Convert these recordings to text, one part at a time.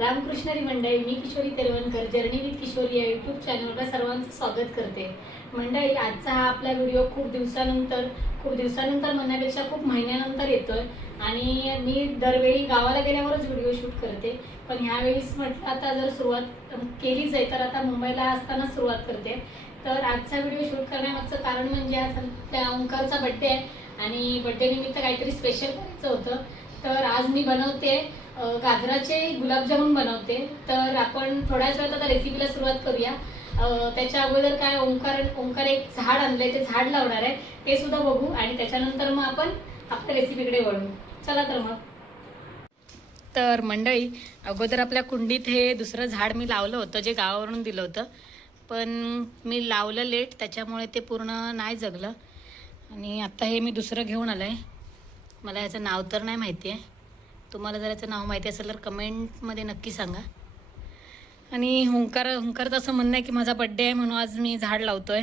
रामकृष्णरी मंडळी, मी Kishori तेलवणकर journey with Kishori या YouTube चॅनलवर सर्वांचं स्वागत करते. मंडळी, आजचा हा आपला व्हिडिओ खूप दिवसानंतर म्हणण्यापेक्षा खूप महिन्यानंतर येतोय आणि मी दरवेळी गावाला गेल्यावरच व्हिडिओ शूट करते, पण ह्यावेळीस म्हटलं आता जर सुरुवात केलीच आहे तर आता मुंबईला असताना सुरुवात करते. तर आजचा व्हिडिओ शूट करण्यामागचं कारण म्हणजे आज त्या ओंकारचा बड्डे आहे आणि बड्डे निमित्त काहीतरी स्पेशल करायचं होतं. तर आज मी बनवते गाजराचे गुलाबजामुन बनवते. तर आपण थोड्याच वेळात आता रेसिपीला सुरुवात करूया. त्याच्या अगोदर काय ओंकार एक झाड आणलंय, ते झाड लावणार आहे, ते सुद्धा बघू आणि त्याच्यानंतर मग आपण आपल्या रेसिपीकडे वळू. चला तर मग. तर मंडळी, अगोदर आपल्या कुंडीत हे दुसरं झाड मी लावलं होतं, जे गावावरून दिलं होतं, पण मी लावलं लेट, त्याच्यामुळे ते पूर्ण नाही जगलं. आणि आता हे मी दुसरं घेऊन आलं आहे. मला याचं नाव तर नाही माहिती आहे. तुम्हाला जर याचं नाव माहिती असेल तर कमेंटमध्ये नक्की सांगा. आणि हुंकारचं असं म्हणणं आहे की माझा बड्डे आहे म्हणून आज मी झाड लावतोय.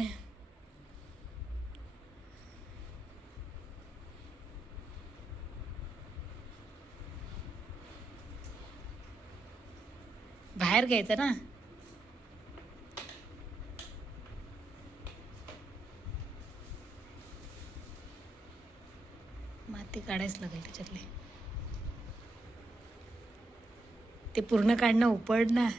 बाहेर घ्यायचं ना. माती काढायच लागेल त्याच्यातले. ते पूर्ण काढणं उपड ना.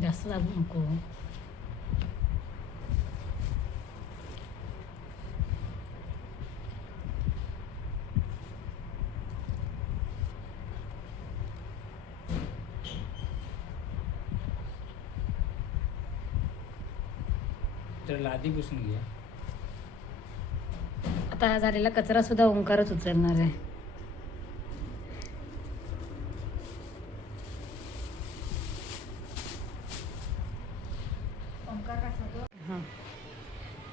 जास्त लागू नको. तर लादी पुसून घ्या. आता हा झालेला कचरा सुद्धा ओंकारच उचलणार आहे. हां,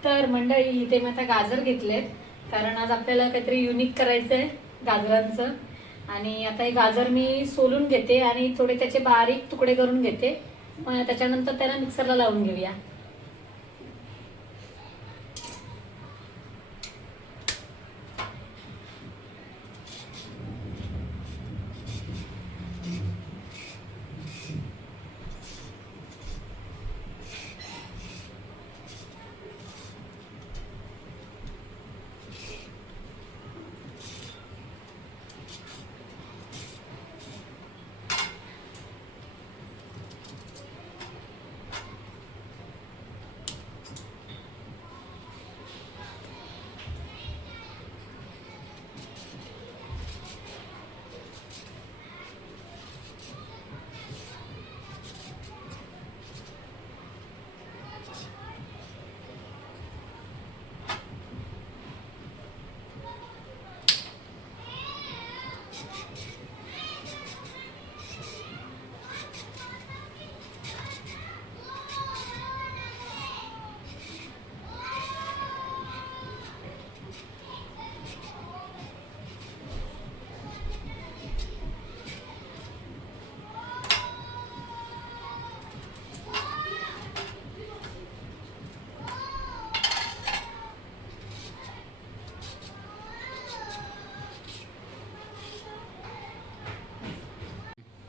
तर मंडळी, इथे मी आता गाजर घेतलेत कारण आज आपल्याला काहीतरी युनिक करायचं आहे गाजरांचं. आणि आता हे गाजर मी सोलून घेते आणि थोडे त्याचे बारीक तुकडे करून घेते. मग त्याच्यानंतर त्याला मिक्सरला लावून घेऊया.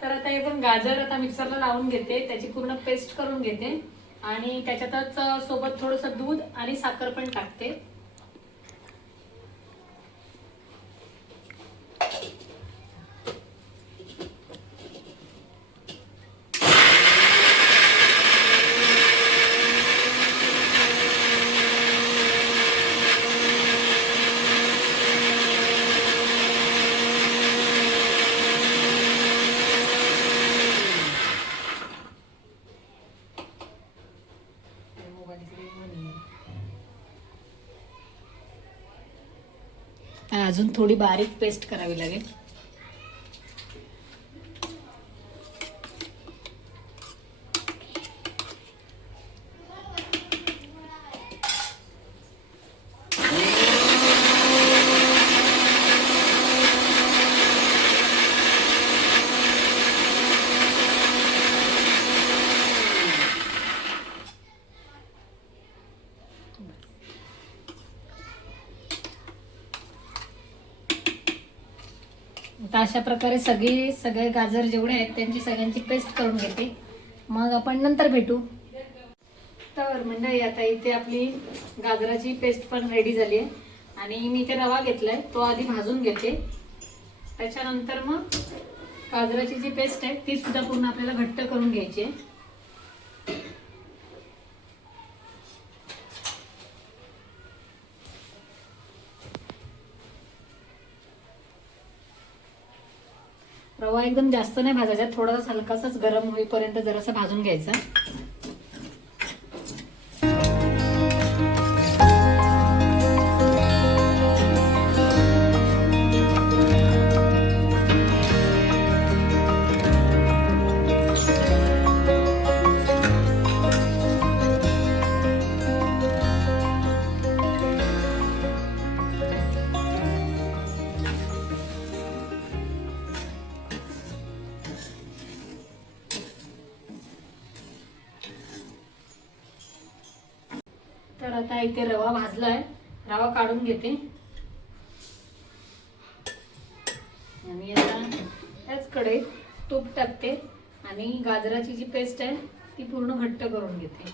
तर आता हे पण गाजर आता मिक्सरला लावून घेते, त्याची पूर्ण पेस्ट करून घेते आणि त्याच्यातच सोबत थोडंसं दूध आणि साखर पण टाकते. अजून थोडी बारीक पेस्ट करावी लागेल. आता अशा प्रकारे सगळे गाजर जेवढे आहेत त्यांची सगळ्यांची पेस्ट करून घेते. मग आपण नंतर भेटू. तर मंडळी आता इथे आपली गाजराची पेस्ट पण रेडी झाली आहे आणि मी इथे रवा घेतलाय तो आधी भाजून घेते. त्याच्यानंतर मग गाजराची जी पेस्ट आहे ती सुद्धा पूर्ण आपल्याला घट्ट करून घ्यायची आहे. रवा एकदम जास्त नाही भाजायचा, थोडासा हलकासाच गरम होईपर्यंत जरासा भाजून घ्यायचा. तर आता इथे रवा भाजलाय, रवा काढून घेते आणि आता त्याच कढईत तूप टाकते आणि गाजराची जी पेस्ट आहे ती पूर्ण घट्ट करून घेते.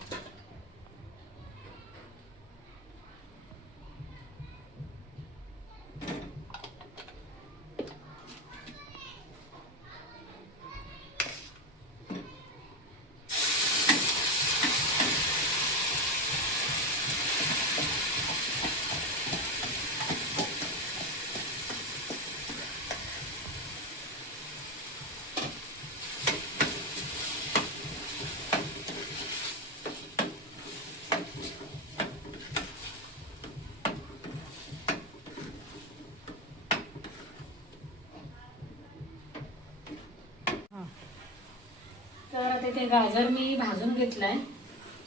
तर आता इथे गाजर मी भाजून घेतलाय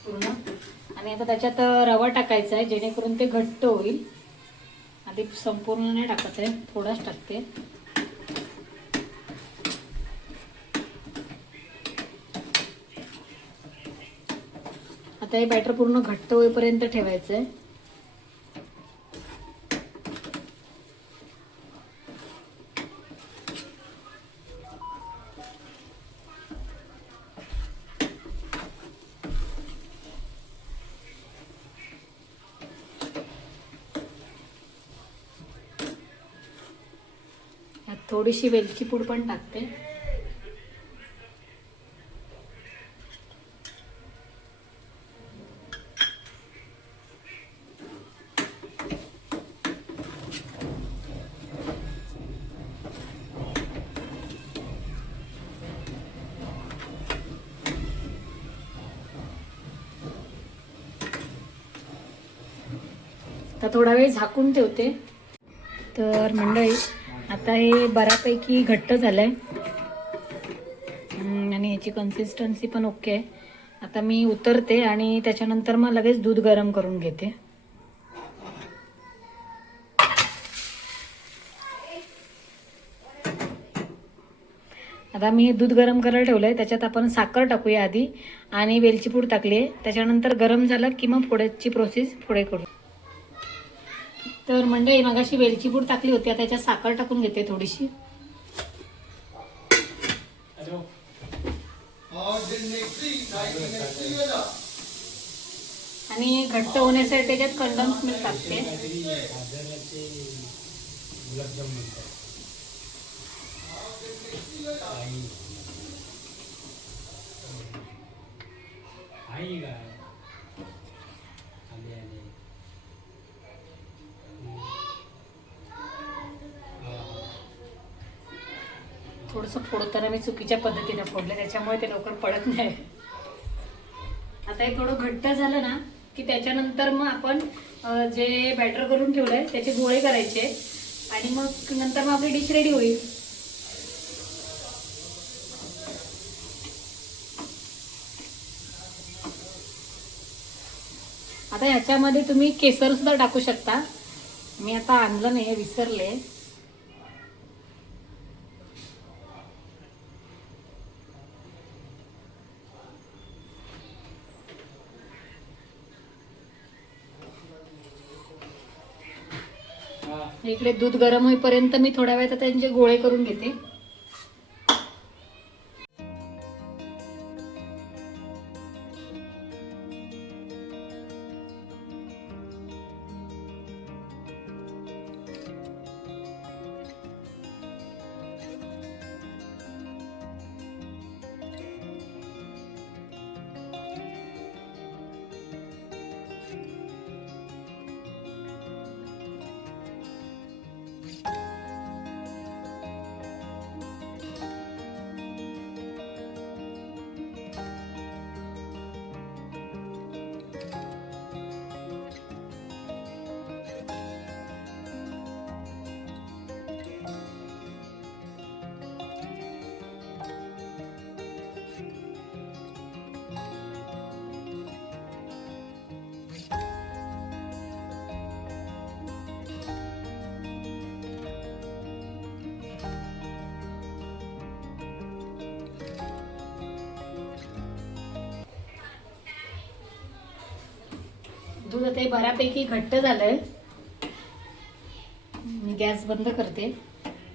पूर्ण आणि आता त्याच्यात रवा टाकायचा आहे जेणेकरून ते घट्ट होईल. आधी संपूर्ण नाही टाकायचं आहे, थोडाच टाकते. आता हे बॅटर पूर्ण घट्ट होईपर्यंत ठेवायचं आहे. थोडीशी वेलची पूड पण टाकते. आता थोडा वेळ झाकून ठेवते. तर मंडळी आता हे बऱ्यापैकी घट्ट झालंय आणि याची कन्सिस्टन्सी पण ओके आहे. आता मी उतरते आणि त्याच्यानंतर मग लगेच दूध गरम करून घेते. आता मी दूध गरम करायला ठेवलंय, त्याच्यात आपण साखर टाकूया आधी आणि वेलची पूड टाकली आहे. त्याच्यानंतर गरम झालं की मग पुढची प्रोसेस पुढे करू. तर मंडळी मगाशी वेलची पूड टाकली होती, आता त्याच्यात साखर टाकून घेते थोडीशी. आणि घट्ट होण्यासाठी त्याच्यात कंडन्स मिल्क टाकते. थोडंसं फोडताना मी चुकीच्या पद्धतीने फोडलं, त्याच्यामुळे ते लवकर पडत नाही. आता हे थोडं घट्ट झालं ना की त्याच्यानंतर मग आपण जे बॅटर करून ठेवलंय त्याचे गोळे करायचे. आणि मग नंतर मग आपली डिश रेडी होईल. आता ह्याच्यामध्ये तुम्ही केसर सुद्धा टाकू शकता. मी आता आणलं नाही, विसरले. इकडे दूध गरम होईपर्यंत मी थोड्या वेळात त्यांचे गोळे करून घेते. दूध आता हे बऱ्यापैकी घट्ट झालंय. मी गॅस बंद करते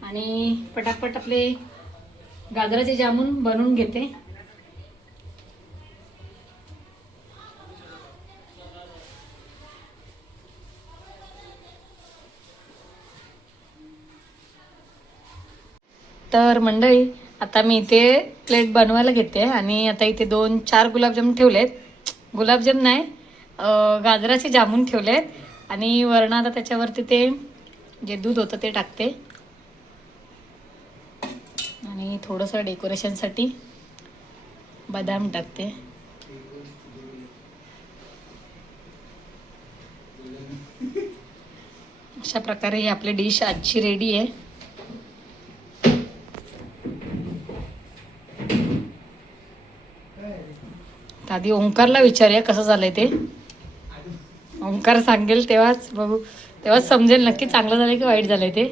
आणि पटापट आपले गाजराचे जामून बनवून घेते. तर मंडळी आता मी इथे प्लेट बनवायला घेते आणि आता इथे 2-4 गुलाबजाम ठेवलेत. गुलाबजाम नाही, गाजराचे जामून ठेवलेत आणि वरण आता त्याच्यावरती ते जे दूध होतं ते टाकते आणि थोडंसं डेकोरेशनसाठी बदाम टाकते. अशा प्रकारे ही आपली डिश आजची रेडी आहे. आधी ओंकारला विचारूया कसं झालंय ते. ओंकार सांगेल तेव्हाच बघू, तेव्हाच समजेल नक्की चांगलं झालंय की वाईट झालंय ते.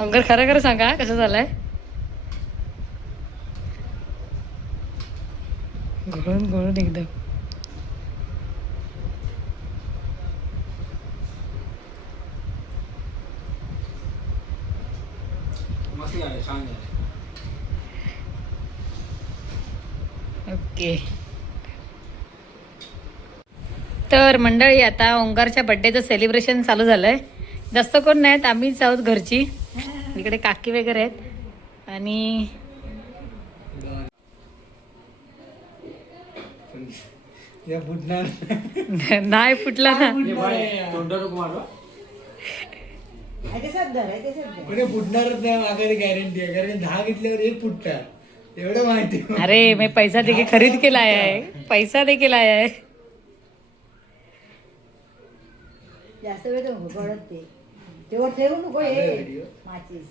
ओंकार खरं खरं सांगा कसं झालंय. घोळून घोळून एकदम. मस्त झालं, छान झालं. ओके. तर मंडळी आता ओंकारच्या बड्डेचं सेलिब्रेशन चालू झालंय. जास्त कोण नाहीत, आम्हीच आहोत घरची. इकडे काकी वगैरे आहेत आणि नाही फुटला ना. फुटणारच नाही, माघारी गॅरंटी आहे. कारण 10 घेतल्यावर 1 फुटतात, एवढं माहिती. अरे मैं पैसा देके खरीद के लाया है, पैसा देके लाया है. जास्त वेळ गळत ते तेव्हा ठेवू नको हे माचीस.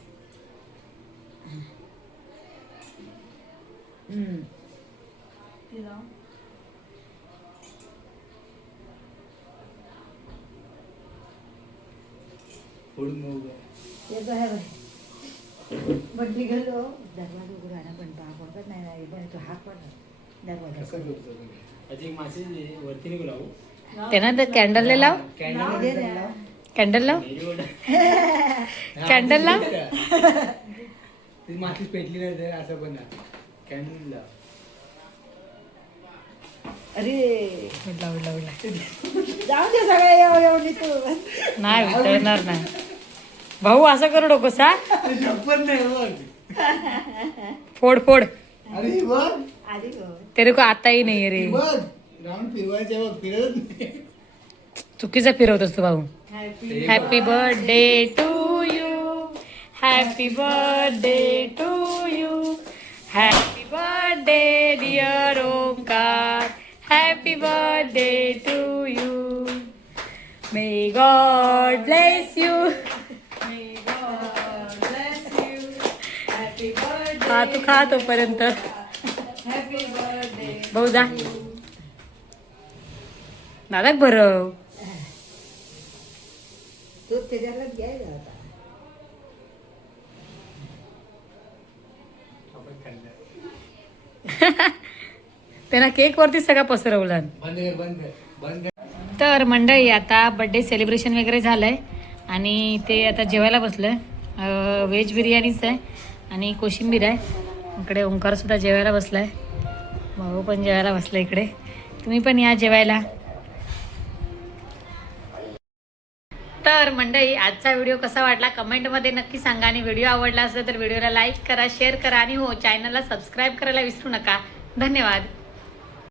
बंटी गेलो दरवाजा उघडा पण पडत नाही पण तो हात पडला दरवाजा. वरती नको लावू. त्यांना तर कॅन्डल लाव, कॅन्डल लाव, कॅन्डल लाव. ती माती पेटली नाही तर असं पण कॅन्डल लाव. अरे उडला उडला उडला. जाऊ दे सगळे एवढी नाही वितळणार नाही. भाऊ असं करू नकोस हा. पण नाही बघ. फोड फोड. अरे बघ, आधी तेरे को आता ही नाही रे. बघ राऊंड फिरवायचे बघ, फिरत नाही. चुकीचा फिरवतोस तू भाऊ. Happy birthday to you, happy birthday to you, happy birthday dear Omkar, happy happy birthday to you. May God bless you. हा तू खा तोपर्यंत. भाऊ जा दादा भरव. तो त्याच्यालाच घ्यायला होता. त्यांना केक वरती सगळा पसरवला. बंद कर बंद कर बंद कर. तर मंडळी आता बड्डे सेलिब्रेशन वगैरे झालंय आणि ते आता जेवायला बसलोय. व्हेज बिर्याणीच आहे आणि कोशिंबीर आहे. इकडे ओंकार सुद्धा जेवायला बसलाय. भाऊ पण जेवायला बसला इकडे. तुम्ही पण या जेवायला. तर मंडळी आजचा व्हिडिओ कसा वाटला कमेंटमध्ये नक्की सांगा आणि व्हिडिओ आवडला असेल तर व्हिडिओला लाईक करा, शेअर करा आणि हो चॅनलला सबस्क्राईब करायला विसरू नका. धन्यवाद.